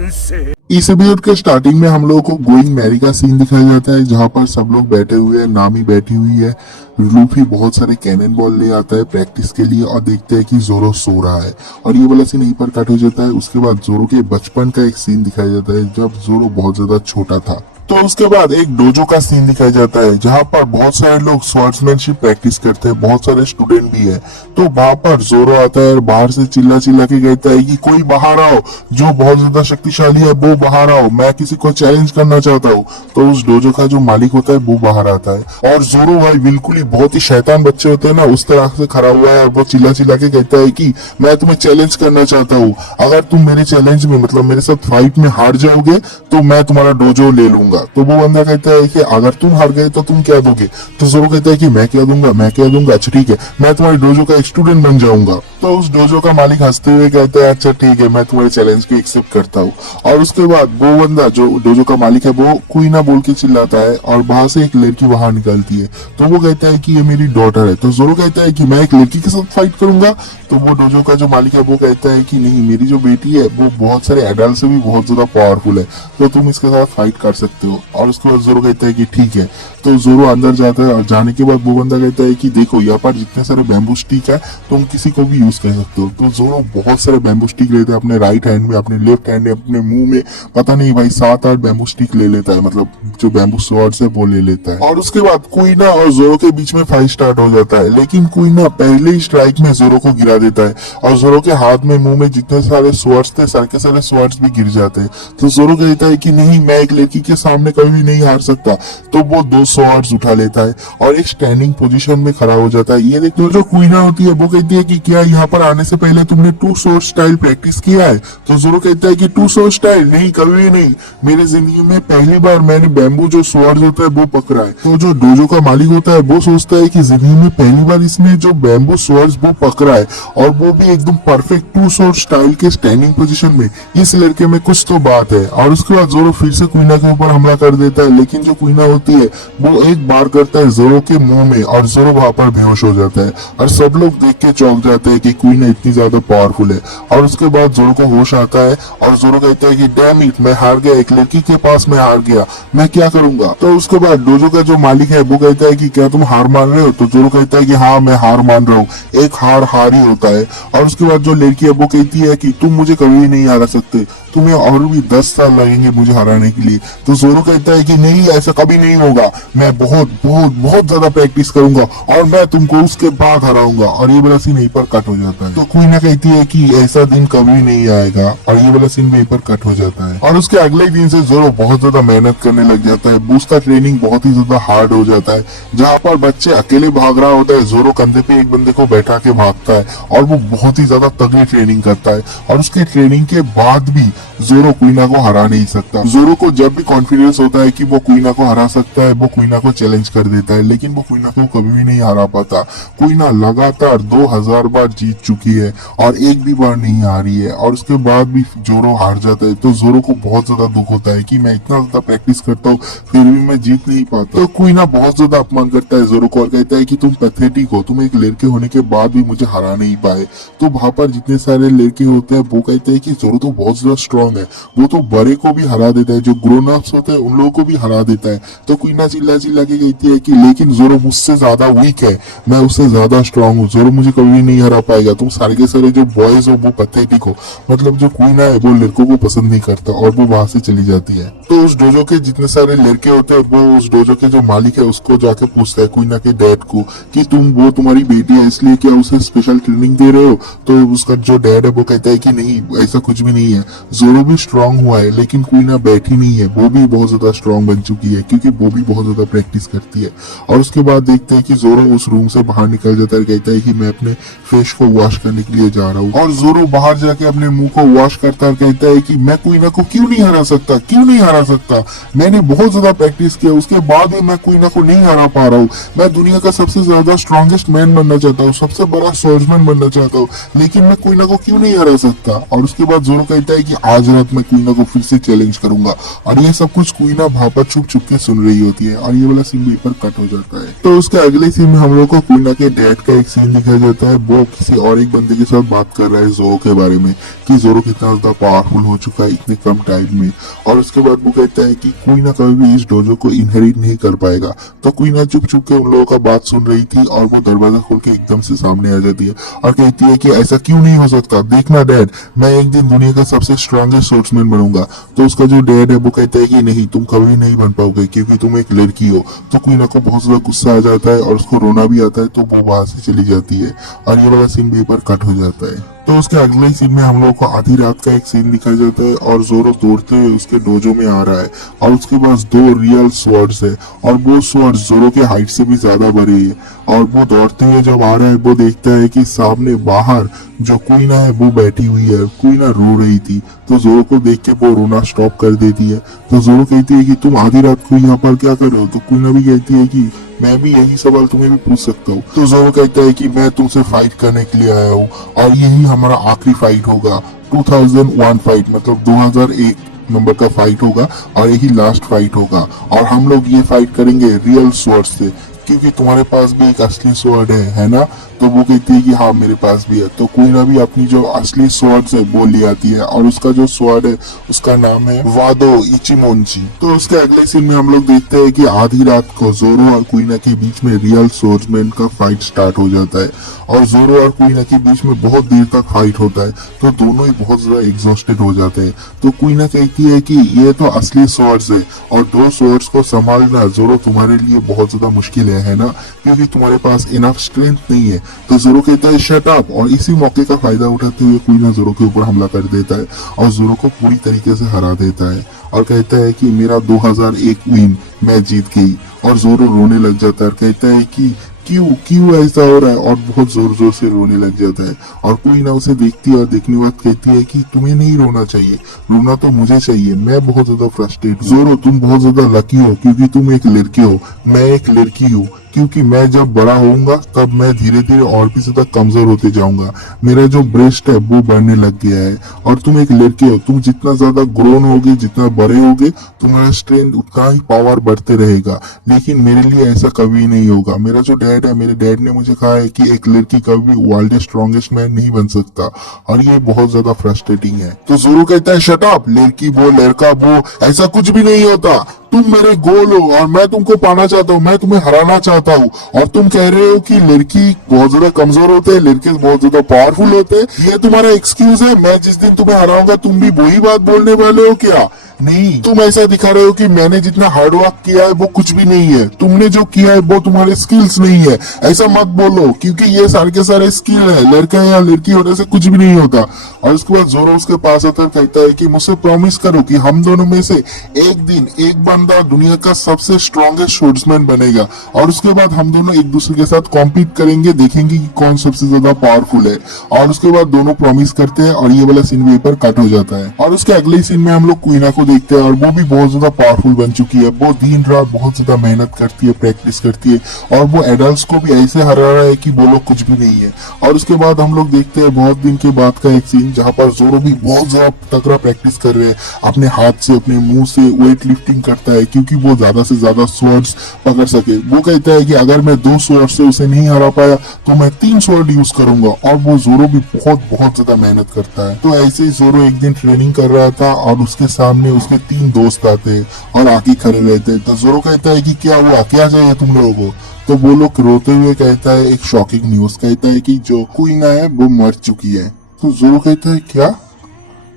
इस एपिसोड के स्टार्टिंग में हम लोगों को गोइंग मैरी का सीन दिखाया जाता है, जहाँ पर सब लोग बैठे हुए हैं। नामी बैठी हुई है, लूफी बहुत सारे कैनन बॉल ले आता है प्रैक्टिस के लिए और देखते हैं कि जोरो सो रहा है और ये वाला सीन यहीं पर कट हो जाता है। उसके बाद जोरो के बचपन का एक सीन दिखाया जाता है जब जोरो बहुत ज्यादा छोटा था। तो उसके बाद एक डोजो का सीन दिखाया जाता है जहाँ पर बहुत सारे लोग स्वॉर्ड्समैनशिप प्रैक्टिस करते हैं, बहुत सारे स्टूडेंट भी है। तो वहां पर जोरो आता है और बाहर से चिल्ला चिल्ला के कहता है कि कोई बाहर आओ, जो बहुत ज्यादा शक्तिशाली है वो बाहर आओ, मैं किसी को चैलेंज करना चाहता हूँ। तो उस डोजो का जो मालिक होता है वो बाहर आता है और जोरो भाई बिल्कुल ही बहुत ही शैतान बच्चे होते हैं ना, उस तरह से खड़ा हुआ है और वो चिल्ला चिल्ला के कहता है कि मैं तुम्हें चैलेंज करना चाहता हूँ, अगर तुम मेरे चैलेंज में मतलब मेरे साथ फाइट में हार जाओगे तो मैं तुम्हारा डोजो ले लूंगा। तो वो बंदा कहता है कि अगर तुम हार गए तो तुम क्या दोगे। तो जोरो कहता है कि मैं क्या दूंगा, मैं क्या दूंगा, अच्छा ठीक है मैं तुम्हारे डोजो का एक स्टूडेंट बन जाऊंगा। तो उस डोजो का मालिक हंसते हुए कहता है अच्छा ठीक है मैं तुम्हारे चैलेंज को एक्सेप्ट करता हूँ। और उसके बाद वो बंदा जो डोजो का मालिक है वो कुइना बोल के चिल्लाता है और वहां से एक लड़की बाहर निकलती है। तो वो कहता है कि ये मेरी डॉटर है। तो जोरो कहता है कि मैं एक लड़की के साथ फाइट करूंगा। तो वो डोजो का जो मालिक है वो कहता है कि नहीं, मेरी जो बेटी है वो बहुत सारे एडल्ट से भी बहुत ज्यादा पावरफुल है, तो तुम इसके साथ फाइट कर सकते हो। और उसके बाद जोरो कहता है कि ठीक है। तो जोरो अंदर जाता है और जाने के बाद वो बंदा कहता है कि देखो यहाँ पर जितने सारे बैम्बू स्टिक है तुम किसी को भी यूज कर सकते हो। तो जोरो बहुत सारे बैम्बू स्टिक लेता है अपने राइट हैंड में, अपने लेफ्ट हैंड में, अपने मुंह में, पता नहीं भाई 7-8 बैम्बू स्टिक ले लेता है, मतलब जो बैम्बू स्वॉर्ड्स है वो ले लेता है। और उसके बाद कुइना और जोरो के बीच में फाइट स्टार्ट हो जाता है, लेकिन कुइना पहले ही स्ट्राइक में जोरो को गिरा देता है और जोरो के हाथ में मुंह में जितने सारे स्वॉर्ड्स थे सारे के सारे स्वॉर्ड्स भी गिर जाते हैं। तो जोरो कहता है कि नहीं, मैं एक लड़की के सामने कभी भी नहीं हार सकता। तो वो 2 स्वॉर्ड्स उठा लेता है और एक स्टैंडिंग पोजीशन में खड़ा हो जाता है। ये देखो जो कुइना होती है वो कहती है कि क्या यहाँ पर आने से पहले तुमने 2 स्वॉर्ड स्टाइल प्रैक्टिस किया है। तो जोरो कहता है कि 2 स्वॉर्ड स्टाइल नहीं, कभी भी नहीं, मेरे जिंदगी में पहली बार मैंने बैम्बू जो स्वॉर्ड होता है वो पकड़ा है। तो जो डोजो का मालिक होता है वो सोचता है कि जिंदगी में पहली बार इसने जो बैम्बू स्वॉर्ड वो पकड़ा है और वो भी एकदम परफेक्ट 2 स्वॉर्ड स्टाइल के स्टैंडिंग पोजीशन में, इस लड़के में कुछ तो बात है। और उसके बाद जोरो फिर से कुइना के ऊपर हमला कर देता है, लेकिन जो कुइना होती है वो एक बार करता है जोरो के मुंह में और जोरो वहां पर बेहोश हो जाता है और सब लोग देख के चौंक जाते हैं कि कुइना इतनी ज्यादा पावरफुल है। और उसके बाद जोरो को होश आता है और जोरो कहता है कि डैम इट, मैं हार गया, एक लड़की के पास मैं हार गया, मैं क्या करूंगा। तो उसके बाद डोजो का जो मालिक है वो कहता है कि क्या तुम हार मान रहे हो। तो जोरो कहता है कि हाँ मैं हार मान रहा हूँ, एक हार ही होता है। और उसके बाद जो लड़की है वो कहती है कि तुम मुझे कभी नहीं हरा सकते, तुम्हें और भी 10 साल लगेंगे मुझे हराने के लिए। तो जोरो कहता है कि नहीं, ऐसा कभी नहीं होगा, मैं बहुत बहुत बहुत ज्यादा प्रैक्टिस करूंगा और मैं तुमको उसके बाद हराऊंगा। और ये वाला सीन यहीं पर कट हो जाता है। तो कुइना कहती है कि ऐसा दिन कभी नहीं आएगा और ये वाला सीन यहीं पर कट हो जाता है। और उसके अगले दिन से जोरो बहुत ज्यादा मेहनत करने लग जाता है। बूस्ट का ट्रेनिंग बहुत ही ज्यादा हार्ड हो जाता है, जहाँ पर बच्चे अकेले भाग रहा होता है, जोरो कंधे पे एक बंदे को बैठा के भागता है और वो बहुत ही ज्यादा तगड़ी ट्रेनिंग करता है। और उसके ट्रेनिंग के बाद भी जोरो कुइना को हरा नहीं सकता। जोरो को जब भी कॉन्फिडेंस होता है कि वो कुइना को हरा सकता है वो कुइना को चैलेंज कर देता है, लेकिन वो कुइना को कभी भी नहीं हरा पाता। कुइना लगातार 2000 बार जीत चुकी है और एक भी बार नहीं हारी है और उसके बाद भी जोरो हार जाता है। तो जोरो को बहुत ज्यादा दुख होता है कि मैं इतना ज्यादा प्रैक्टिस करता हूँ फिर भी मैं जीत नहीं पाता। तो कुइना बहुत ज्यादा अपमान करता है जोरो को और कहता है कि तुम पैथेटिक हो, तुम एक लड़के होने के बाद भी मुझे हरा नहीं पाए। तो वहां पर जितने सारे लड़के होते हैं वो कहते हैं कि जोरो तो बहुत ज्यादा स्ट्रॉन्ग है, वो तो बड़े को भी हरा देता है, जो ग्रोन अप्स होते हैं उन लोगों को भी हरा देता है। तो कुइना चिल्ला चिल्ला के कहती है कि लेकिन जोरो मुझसे ज्यादा वीक है, मैं उससे ज्यादा स्ट्रॉन्ग हूँ, जोरो मुझे कभी नहीं हरा पाएगा, तुम सारे के सारे जो बॉयज हो वो पैथेटिक हो। मतलब जो कुइना है वो लड़कों को पसंद नहीं करता और वो वहां से चली जाती है। तो उस डोजो के जितने सारे लड़के होते हैं वो उस डोजो के जो मालिक है उसको जाके पूछता है कुइना के डैड को कि वो तुम्हारी बेटी है इसलिए क्या उसे स्पेशल ट्रेनिंग दे रहे हो। तो उसका जो डैड है वो कहता है कि नहीं, ऐसा कुछ भी नहीं है, जोरो भी स्ट्रांग हुआ है लेकिन कुइना बैठी नहीं है, वो भी बहुत ज्यादा स्ट्रांग बन चुकी है क्योंकि वो भी बहुत ज्यादा प्रैक्टिस करती है। और उसके बाद देखते हैं कि जोरो उस रूम से बाहर निकल जाता है, कहता है कि मैं अपने फेस को वॉश करने के लिए जा रहा हूँ। और जोरो बाहर जाके अपने मुंह को वॉश करता है, कहता है कि मैं कुइना को क्यों नहीं हरा सकता, क्यों नहीं हरा सकता, मैंने बहुत ज्यादा प्रैक्टिस किया उसके बाद भी मैं कुइना को नहीं हरा पा रहा हूँ। मैं दुनिया का सबसे ज्यादा स्ट्रॉन्गेस्ट मैन बनना चाहता हूँ, सबसे बड़ा स्वॉर्ड्समैन बनना चाहता हूँ, लेकिन मैं कुइना को क्यों नहीं हरा सकता। और उसके बाद जोरो कहता है कि आज रात मैं कुइना को फिर से चैलेंज करूंगा। और ये सब कुछ कुछ क्वीना वहां पर छुप छुप के सुन रही होती है और ये वाला सीन भी पर कट हो जाता है। तो उसके अगले सीन में हम लोग को क्वीना के डैड का एक सीन दिखाया जाता है। वो किसी और एक बंदे के साथ बात कर रहा है जोरो के बारे में कि जोरो कितना ज्यादा पावरफुल हो चुका है इतने कम टाइम में। और उसके बाद वो कहता है कि क्वीना कभी भी इस डोजो को इनहेरिट नहीं कर पाएगा। तो क्वीना चुप चुप के उन लोगों का बात सुन रही थी और वो दरवाजा खोल के एकदम से सामने आ जाती है और कहती है कि ऐसा क्यों नहीं हो सकता, देखना डैड, मैं एक दिन दुनिया का सबसे स्ट्रॉन्गेस्ट स्पोर्ट्समैन बनूंगा। तो उसका जो डैड है वो कहता है कि नहीं, तुम कभी नहीं बन पाओगे क्योंकि तुम एक लड़की हो। तो क्वीना को बहुत ज्यादा गुस्सा आ जाता है और उसको रोना भी आता है, तो वो वहां से चली जाती है और ये वाला सीन भी पर कट हो जाता है। तो उसके अगले सीन में हम लोग को आधी रात का एक सीन दिखाया जाता है और जोरो दौड़ते हुए उसके डोजो में आ रहा है और उसके पास 2 रियल स्वर्ड्स है और वो स्वॉर्ड जोरो के हाइट से भी ज्यादा बड़े है। और वो दौड़ते हुए जब आ रहा है वो देखता है कि सामने बाहर जो क्वीना है वो बैठी हुई है। क्वीना रो रही थी, तो जोरो को देख के वो रोना स्टॉप कर देती है। तो जोरो कहती है कि तुम आधी रात को यहाँ पर क्या कर रहे हो। तो क्वीना भी कहती है कि मैं भी यही सवाल तुम्हें भी पूछ सकता हूँ। तो जोरो कहता है कि मैं तुमसे फाइट करने के लिए आया हूँ और यही हमारा आखिरी फाइट होगा। 2001 फाइट मतलब 2001 नंबर का फाइट होगा और यही लास्ट फाइट होगा और हम लोग ये फाइट करेंगे रियल स्वॉर्ड से, क्योंकि तुम्हारे पास भी एक असली स्वॉर्ड है ना। तो वो कहती है कि हाँ मेरे पास भी है। तो क्वीना भी अपनी जो असली स्वॉर्ड है वो ले आती है और उसका जो स्वॉर्ड है उसका नाम है वादो इचिमोंची। तो उसके अगले सीन में हम लोग देखते हैं कि आधी रात को जोरो और क्वीना के बीच में रियल स्वॉर्ड्समैन का फाइट स्टार्ट हो जाता है और जोरो और क्वीना के बीच में बहुत देर तक फाइट होता है। तो दोनों ही बहुत ज्यादा एग्जॉस्टेड हो जाते हैं। तो क्वीना कहती है कि ये तो असली स्वॉर्ड्स है और 2 स्वॉर्ड्स को संभालना जोरो तुम्हारे लिए बहुत ज्यादा मुश्किल है ना, क्योंकि तुम्हारे पास इनफ स्ट्रेंथ नहीं है। तो जोरो कहता है शट अप और इसी मौके का फायदा उठाते हुए क्वीना जोरो के ऊपर हमला कर देता है और जोरो को पूरी तरीके से हरा देता है और कहता है कि मेरा 2001 विन, मैं जीत गई। और जोरो रोने लग जाता है और कहता है कि क्यों क्यों ऐसा हो रहा है और बहुत जोर जोर से रोने लग जाता है। और क्वीना उसे देखती है और देखने के बाद कहती है कि तुम्हें नहीं रोना चाहिए, रोना तो मुझे चाहिए, मैं बहुत ज्यादा फ्रस्ट्रेट। जोरो तुम बहुत ज्यादा लकी हो क्योंकि तुम एक लड़के हो, मैं एक लड़की हूँ, क्योंकि मैं जब बड़ा होऊंगा तब मैं धीरे धीरे और भी ज्यादा कमजोर होते जाऊंगा। मेरा जो ब्रेस्ट है वो बढ़ने लग गया है और तुम एक लड़के हो, तुम जितना ज्यादा ग्रोन होगे, जितना बड़े होगे, तुम्हारा स्ट्रेंथ उतना ही पावर बढ़ते रहेगा। लेकिन मेरे लिए ऐसा कभी नहीं होगा। मेरा जो डैड है, मेरे डैड ने मुझे कहा है कि एक लड़की कभी वर्ल्ड स्ट्रॉन्गेस्ट मैन नहीं बन सकता और ये बहुत ज्यादा फ्रस्ट्रेटिंग है। तो जोरो कहता है शट अप, लड़की वो लड़का वो ऐसा कुछ भी नहीं होता, तुम मेरे गोल हो और मैं तुमको पाना चाहता हूँ, मैं तुम्हें हराना चाहता हूँ। और तुम कह रहे हो कि लड़की बहुत ज्यादा कमजोर होते हैं, लड़के बहुत ज्यादा पावरफुल होते हैं, ये तुम्हारा एक्सक्यूज है। मैं जिस दिन तुम्हें हराऊंगा तुम भी वही बात बोलने वाले हो क्या? नहीं, तुम ऐसा दिखा रहे हो कि मैंने जितना हार्ड वर्क किया है वो कुछ भी नहीं है, तुमने जो किया है वो तुम्हारे स्किल्स नहीं है। ऐसा मत बोलो क्योंकि ये सारे के सारे स्किल है, लड़का या लड़की होने से कुछ भी नहीं होता। और उसके बाद जोरो उसके पास आता है, कहता है कि मुझसे प्रॉमिस करो कि हम दोनों में से एक दिन एक बंदा दुनिया का सबसे स्ट्रॉन्गेस्ट स्पोर्ट्समैन बनेगा और उसके बाद हम दोनों एक दूसरे के साथ कॉम्पीट करेंगे, देखेंगे कि कौन सबसे ज्यादा पावरफुल है। और उसके बाद दोनों प्रॉमिस करते हैं और ये वाला सीन भी पर कट हो जाता है। और उसके अगले सीन में हम लोग क्वीना को देखते हैं और वो भी बहुत ज्यादा पावरफुल बन चुकी है। वो दिन रात बहुत ज्यादा मेहनत करती है, प्रैक्टिस करती है और वो एडल्ट्स को भी ऐसे हरा रहा है कि वो लोग कुछ भी नहीं है। और उसके बाद हम लोग देखते हैं बहुत दिन के बाद का एक सीन जहाँ पर जोरो भी बहुत ज्यादा तगड़ा प्रैक्टिस कर रहे हैं, अपने हाथ से अपने मुंह से वेट लिफ्टिंग करता है क्योंकि वो ज्यादा से ज्यादा स्वर्ड्स पकड़ सके। वो कहता है कि अगर मैं 2 स्वॉर्ड से उसे नहीं हरा पाया तो मैं 3 स्वॉर्ड यूज करूंगा। और वो जोरो भी बहुत बहुत ज्यादा मेहनत करता है। तो ऐसे ही जोरो एक दिन ट्रेनिंग कर रहा था और उसके सामने उसके 3 दोस्त आते हैं और आके खड़े रहते हैं। तो जोरो कहता है कि क्या हुआ, क्या चाहिए तुम लोगों को? तो वो लोग रोते हुए कहता है एक शॉकिंग न्यूज, कहता है कि जो क्वीना है वो मर चुकी है। तो जोरो कहता है क्या?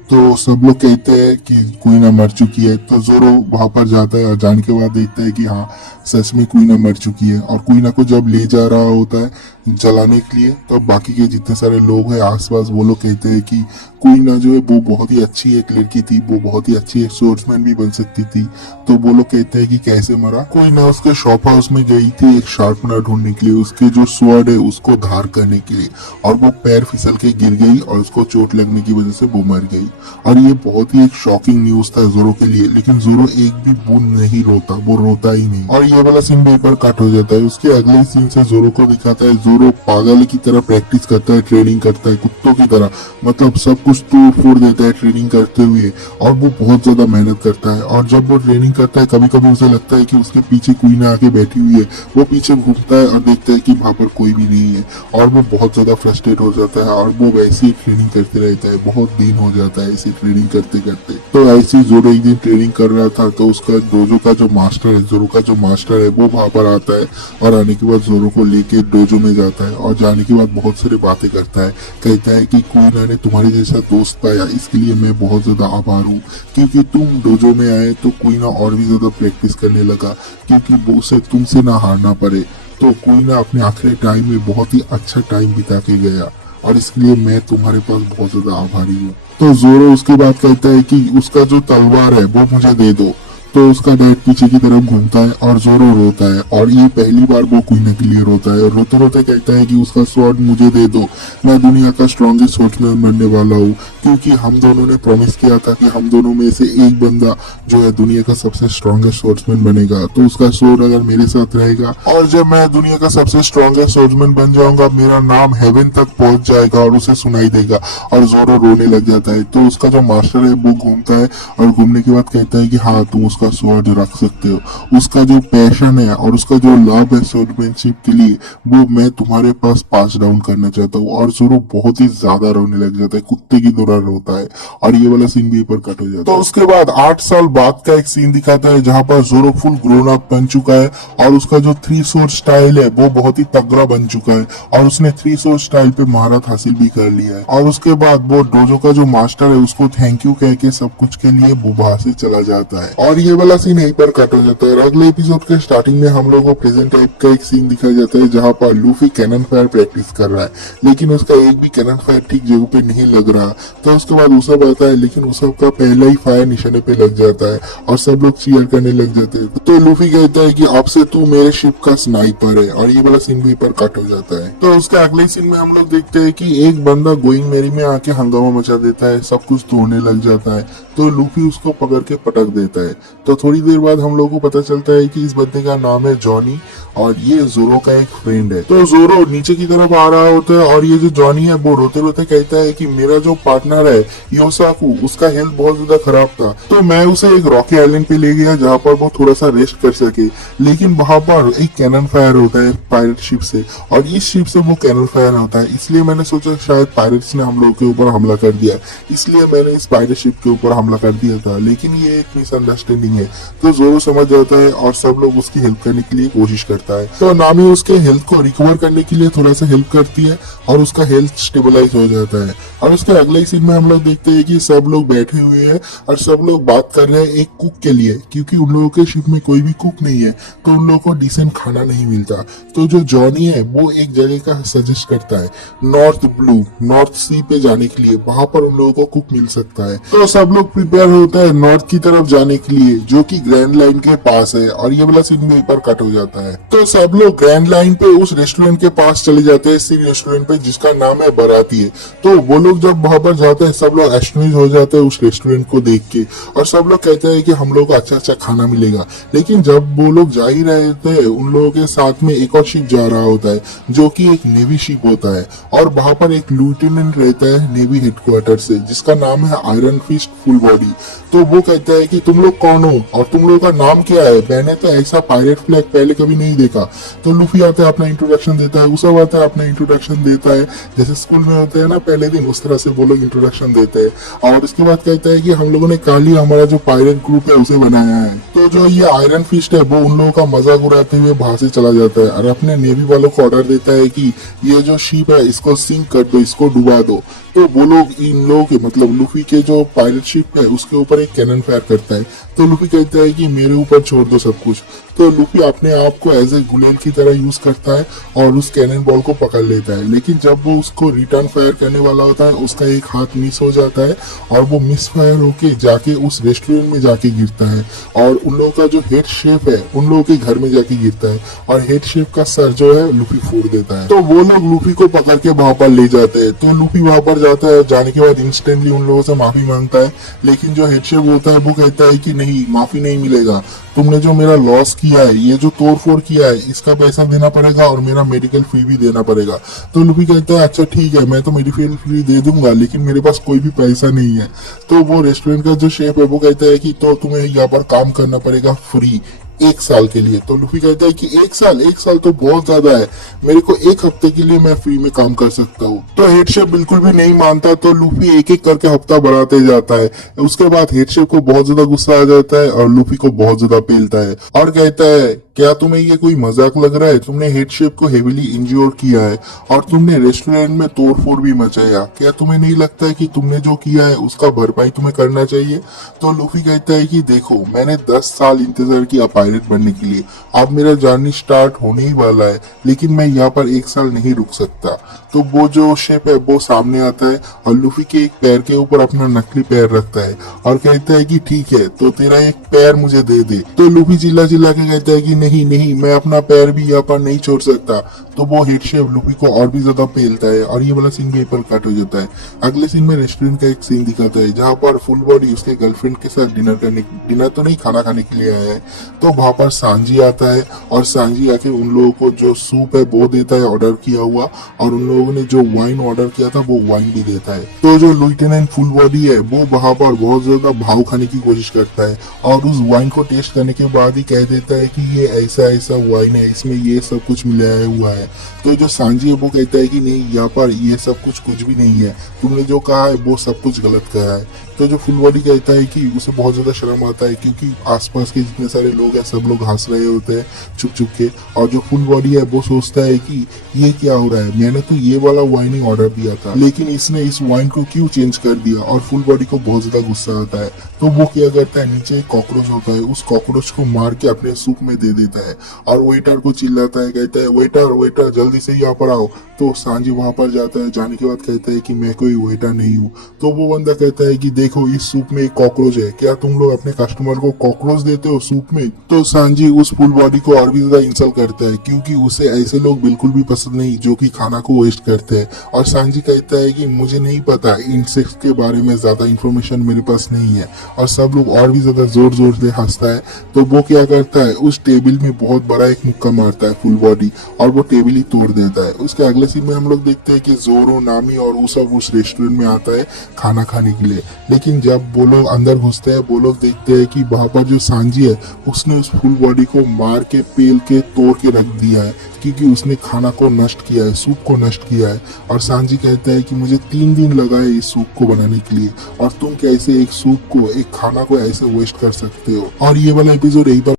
तो सब लोग कहते हैं कि क्वीना मर चुकी है। तो जोरो वहां पर जाता है और जाने के बाद देखता है कि हाँ सच में क्वीना मर चुकी है। और क्वीना को जब ले जा रहा होता है जलाने के लिए तो बाकी के जितने सारे लोग हैं आसपास वो लोग कहते हैं कि क्वीना जो है वो बहुत ही अच्छी एक लड़की थी, वो बहुत ही अच्छी एक स्पोर्ट्समैन भी बन सकती थी। तो वो लोग कहते हैं कि कैसे मरा। क्वीना उसके शॉप हाउस में गई थी एक शार्पनर ढूंढने के लिए, उसके जो स्वॉर्ड है उसको धार करने के लिए, और वो पैर फिसल के गिर गई और उसको चोट लगने की वजह से वो मर गई। और ये बहुत ही एक शॉकिंग न्यूज था जोरो के लिए, लेकिन जोरो एक भी बूंद नहीं रोता, वो रोता ही नहीं। और ये वाला सीन भी एक बार कट हो जाता है। उसके अगले सीन से जोरो को दिखाता है, जोरो पागल की तरह प्रैक्टिस करता है, ट्रेनिंग करता है कुत्तों की तरह, मतलब सब कुछ तोड़ फोड़ देता है ट्रेनिंग करते हुए। और वो बहुत ज्यादा मेहनत करता है, और जब वो ट्रेनिंग करता है कभी कभी उसे लगता है कि उसके पीछे क्वीन आके बैठी हुई है। वो पीछे घूमता है और देखता है कि वहां पर कोई भी नहीं है, और वो बहुत ज्यादा फ्रस्ट्रेट हो जाता है, और वो वैसे ही ट्रेनिंग करते रहता है। बहुत दिन हो जाता है ऐसी ट्रेनिंग करते करते। तो ऐसे ही जोरो एक दिन ट्रेनिंग कर रहा था, तो उसका डोजो का जो मास्टर है, जोरो का जो मास्टर है, वो वहां पर आता है, और आने के बाद जोरो को लेके डोजो में जाता है, और जाने के बाद बहुत सारी बातें करता है। कहता है कि क्वीन ने तुम्हारे जैसा दोस्त पाया, इसके लिए मैं बहुत ज्यादा आभार हूँ, क्योंकि तुम डोजो में आए तो क्वीन और भी ज्यादा प्रैक्टिस करने लगा, क्योंकि वो उसे तुमसे ना हारना पड़े। तो क्वीन अपने आखिरी टाइम में बहुत ही अच्छा टाइम बिता के गया, और इसके लिए मैं तुम्हारे पास बहुत ज्यादा आभारी हूँ। तो जोरो उसके बाद कहता है कि उसका जो तलवार है वो मुझे दे दो। तो उसका डैड पीछे की तरफ घूमता है, और जोरो रोता है, और ये पहली बार वो क्वीन के लिए रोता है, और रोते रोते कहता है कि उसका स्वॉर्ड मुझे दे दो, मैं दुनिया का स्ट्रॉन्गेस्ट स्वॉर्ड्समैन बनने वाला हूँ, क्योंकि हम दोनों ने प्रॉमिस किया था कि हम दोनों में से एक बंदा जो है दुनिया का सबसे स्ट्रॉन्गेस्ट स्वॉर्ड्समैन बनेगा। तो उसका स्वॉर्ड अगर मेरे साथ रहेगा, और जब मैं दुनिया का सबसे स्ट्रॉन्गेस्ट स्वॉर्ड्समैन बन जाऊंगा, मेरा नाम हेवन तक पहुंच जाएगा और उसे सुनाई देगा। और जोरो रोने लग जाता है। तो उसका जो मास्टर है वो घूमता है, और घूमने के बाद कहता है कि हाँ तुम उसका स्वॉर्ड रख सकते हो। उसका जो पैशन है और उसका जो लव है स्वॉर्डमैनशिप के लिए, वो मैं तुम्हारे पास पास डाउन करना चाहता हूँ। और जोरो बहुत ही ज्यादा रोने लग जाता है, कुत्ते की तरह रोता है, और ये वाला सीन भी पर कट हो जाता है। तो उसके बाद 8 साल बाद का एक सीन दिखाता है, जहाँ पर जोरो फुल ग्रोन अप बन चुका है, और उसका जो 3 स्वॉर्ड स्टाइल है वो बहुत ही तगड़ा बन चुका है, और उसने 3 स्वॉर्ड स्टाइल पे महारत हासिल भी कर लिया है। और उसके बाद वो डोजो का जो मास्टर है उसको थैंक यू कह के सब कुछ के लिए वो वहां से चला जाता है, और ये वाला सीन यहीं पर कट हो जाता है। और अगले एपिसोड के स्टार्टिंग में हम लोगों को प्रेजेंट टाइप का एक सीन दिखाया जाता है, जहाँ पर लूफी कैनन फायर प्रैक्टिस कर रहा है, लेकिन उसका एक भी कैनन फायर ठीक जगह पे नहीं लग रहा। तो उसके बाद उसब आता है, लेकिन उसब का पहला ही फायर निशाने पे लग जाता है, और सब लोग चीयर करने लग जाते हैं। तो लूफी कहता है कि अब से तू मेरे शिप का स्नाइपर है, और ये वाला सीन भी पर कट हो जाता है। तो उसके अगले सीन में हम लोग देखते हैं कि एक बंदा गोइंग मेरी में आके हंगामा मचा देता है, सब कुछ तोड़ने लग जाता है। तो लूफी उसको पकड़ के पटक देता है। तो थोड़ी देर बाद हम लोग को पता चलता है कि इस बंदे का नाम है जॉनी, और ये जोरो का एक फ्रेंड है। तो जोरो नीचे की तरफ आ रहा होता है, और ये जो जॉनी है वो रोते रोते कहता है कि मेरा जो पार्टनर है योसाकू, उसका हेल्थ बहुत ज्यादा खराब था, तो मैं उसे एक रॉकी आइलैंड पे ले गया जहाँ पर वो थोड़ा सा रेस्ट कर सके। लेकिन वहां पर एक कैनन फायर होता है पायरेट शिप से, और इस शिप से वो कैनन फायर होता है, इसलिए मैंने सोचा शायद पायरेट्स ने हम लोग के ऊपर हमला कर दिया, इसलिए मैंने इस पायरेट शिप के ऊपर हमला कर दिया था। लेकिन ये एक मिसअंडरस्टैंडिंग है। तो जोरो समझ जाता है, और सब लोग उसकी हेल्प करने के लिए कोशिश करता है। तो नामी उसके हेल्थ को रिकवर करने के लिए थोड़ा सा हेल्प करती है, और उसका हेल्थ स्टेबलाइज हो जाता है। और उसके अगले सीन में हम लोग देखते हैं कि सब लोग बैठे हुए हैं, और सब लोग बात कर रहे हैं एक कुक के लिए, क्योंकि उन लोगों के शिप में कोई भी कुक नहीं है, तो उन लोगों को डिसेंट खाना नहीं मिलता। तो जो जॉनी है वो एक जगह का सजेस्ट करता है, नॉर्थ सी पे जाने के लिए, वहां पर उन लोगों को कुक मिल सकता है। तो सब लोग प्रिपेयर होता है नॉर्थ की तरफ जाने के लिए, जो कि ग्रैंड लाइन के पास है, और ये वाला सीन में पर कट हो जाता है। तो सब लोग ग्रैंड लाइन पे उस रेस्टोरेंट के पास चले जाते हैं, सी रेस्टोरेंट पे, जिसका नाम है बराती है। तो वो लोग जब वहां पर जाते हैं, सब लोग एस्टोनिश हो जाते हैं उस रेस्टोरेंट को देख के, और सब लोग कहते हैं कि हम लोग को अच्छा अच्छा खाना मिलेगा। लेकिन जब वो लोग जा ही रहे थे, उन लोगों के साथ में एक और शिप जा रहा होता है, जो कि एक नेवी शिप होता है, और वहां पर एक लेफ्टिनेंट रहता है नेवी हेडक्वार्टर से, जिसका नाम है आयरन फिस्ट फुल बॉडी। तो वो कहता है कि तुम लोग कौन हो और तुम लोगों का नाम क्या है, मैंने तो ऐसा पायरेट फ्लैग पहले कभी नहीं देखा। तो लूफी आता है, अपना इंट्रोडक्शन देता है, उसब आता है, अपना इंट्रोडक्शन देता है, जैसे स्कूल में होते हैं ना पहले दिन, उस तरह से वो लोग इंट्रोडक्शन देते हैं। और उसके बाद कहता है कि हम लोगों ने कल ही हमारा जो पायरेट ग्रुप है उसे बनाया है। तो जो ये आयरन फिस्ट है वो उन लोगों का मजाक उड़ाते हुए वहां से चला जाता है, और अपने नेवी वालों को ऑर्डर देता है कि ये जो शिप है इसको सिंक कर दो, इसको डुबा दो। तो वो लोग इन लोगों के मतलब लूफी के जो पायरेट शिप है उसके ऊपर एक कैनन फायर करता है। तो लूफी कहता है कि मेरे ऊपर छोड़ दो सब कुछ। तो लूफी अपने आप को एज ए गुलेल की तरह यूज करता है और उस कैनन बॉल को पकड़ लेता है, लेकिन जब वो उसको रिटर्न फायर करने वाला होता है उसका एक हाथ मिस हो जाता है और वो मिस फायर होके जाके उस रेस्टोरेंट में जाके गिरता है, और उन लोगों का जो हेड शेफ है उन लोगों के घर में जाके गिरता है, और हेड शेफ का सर जो है लूफी फोड़ देता है। तो वो लोग लूफी को पकड़ के वहां पर ले जाते हैं। तो लूफी वहां पर जाता है, जाने के बाद इंस्टेंटली उन लोगों से माफी मांगता है, लेकिन जो हेड शेफ होता है वो कहता है कि नहीं, माफी नहीं मिलेगा, तुमने जो मेरा लॉस किया है, ये जो तोड़ फोड़ किया है, इसका पैसा देना पड़ेगा और मेरा मेडिकल फी भी देना पड़ेगा। तो लूफी कहता है अच्छा ठीक है, मैं तो मेडिकल फी दे दूंगा, लेकिन मेरे पास कोई भी पैसा नहीं है। तो वो रेस्टोरेंट का जो शेफ है वो कहता है कि तो तुम्हें यहाँ पर काम करना पड़ेगा फ्री 1 साल के लिए। तो लूफी कहता है कि 1 साल, 1 साल तो बहुत ज्यादा है, मेरे को 1 हफ्ते के लिए मैं फ्री में काम कर सकता हूँ। तो हेड शेफ बिल्कुल भी नहीं मानता, तो लूफी एक एक करके हफ्ता बढ़ाते जाता है। उसके बाद हेड शेफ को बहुत ज्यादा गुस्सा आ जाता है और लूफी को बहुत ज्यादा पेलता है और कहता है क्या तुम्हें ये कोई मजाक लग रहा है? तुमने हेड शेफ को हेविली इंज्योर किया है और तुमने रेस्टोरेंट में तोड़फोड़ भी मचाया, क्या तुम्हें नहीं लगता है कि तुमने जो किया है उसका भरपाई तुम्हें करना चाहिए? तो लूफी कहता है कि देखो, मैंने 10 साल इंतजार किया पायरेट बनने के लिए, अब मेरा जर्नी स्टार्ट होने ही वाला है, लेकिन मैं यहाँ पर 1 साल नहीं रुक सकता। तो वो जो शेफ है वो सामने आता है और लूफी के एक पैर के ऊपर अपना नकली पैर रखता है और कहता है कि ठीक है, तो तेरा एक पैर मुझे दे दे। तो लूफी चिल्ला चिल्ला के कहता है कि नहीं नहीं, मैं अपना पैर भी यहाँ पर नहीं छोड़ सकता। तो वो हेड शेफ लूफी को और भी ज्यादा पेलता है और ये वाला सीन भी पर कट हो जाता है। अगले सीन में रेस्टोरेंट का एक सीन दिखाता है जहाँ पर फुल बॉडी उसके गर्लफ्रेंड के साथ डिनर तो नहीं, खाना खाने के लिए आया है। तो वहां पर सांजी आता है और सांजी आके उन लोगों को जो सूप है वो देता है ऑर्डर किया हुआ, और उन लोगों ने जो वाइन ऑर्डर किया था वो वाइन भी देता है। तो जो लेफ्टिनेंट फुल बॉडी है वो वहां पर बहुत ज्यादा भाव खाने की कोशिश करता है और उस वाइन को टेस्ट करने के बाद ही कह देता है कि ये ऐसा ऐसा वाइन है, इसमें ये सब कुछ मिलाया हुआ है। तो जो सांजी है वो कहता है कि नहीं, यहाँ पर ये सब कुछ भी नहीं है, तुमने जो कहा है वो सब कुछ गलत कहा है। तो जो फुल बॉडी कहता है कि उसे बहुत ज्यादा शर्म आता है क्योंकि आसपास के जितने सारे लोग हैं सब लोग हंस रहे होते हैं चुप चुप के, और जो फुल बॉडी है वो सोचता है कि ये क्या हो रहा है, मैंने तो ये वाला वाइन ही ऑर्डर दिया था, लेकिन इसने इस वाइन को क्यों चेंज कर दिया। और फुल बॉडी को बहुत ज्यादा गुस्सा आता है। तो वो क्या करता है, नीचे एक कॉकरोच होता है, उस कॉकरोच को मार के अपने सूप में दे देता है और वेटर को चिल्लाता है, कहता है वेटर वेटर जल्दी से यहाँ पर आओ। तो सांजी वहां पर जाता है, जाने के बाद कहता है कि मैं कोई वेटर नहीं हूँ। तो वो बंदा कहता है कि देखो, इस सूप में एक कॉकरोच है, क्या तुम लोग अपने कस्टमर को कॉकरोच देते हो सूप में? तो सांजी उस फुल बॉडी को और भी ज्यादा इंसल्ट करता है क्योंकि उसे ऐसे लोग बिल्कुल भी पसंद नहीं जो कि खाना को वेस्ट करते हैं। और सांजी कहता है कि मुझे नहीं पता, इंसेक्ट्स के बारे में ज्यादा इंफॉर्मेशन मेरे पास नहीं है। और सब लोग और भी ज्यादा जोर जोर से हंसता है। तो वो क्या करता है, उस टेबल में बहुत बड़ा एक मुक्का मारता है फुल बॉडी और वो टेबल ही तोड़ देता है। उसके अगले सीन में हम लोग देखते हैं कि जोरो, नामी और वो सब उस रेस्टोरेंट में आता है खाना खाने के लिए। लेकिन जब वो लोग अंदर घुसते हैं वो लोग देखते हैं कि वहां पर जो सांजी है उसने उस फुल बॉडी को मार के, पेल के, तोड़ के रख दिया है क्योंकि उसने खाना को नष्ट किया है, सूप को नष्ट किया है। और सांजी कहता है कि मुझे 3 दिन लगा है इस सूप को बनाने के लिए, और तुम कैसे एक सूप को, एक खाना को ऐसे वेस्ट कर सकते हो। और ये वाला एपिसोड एक बार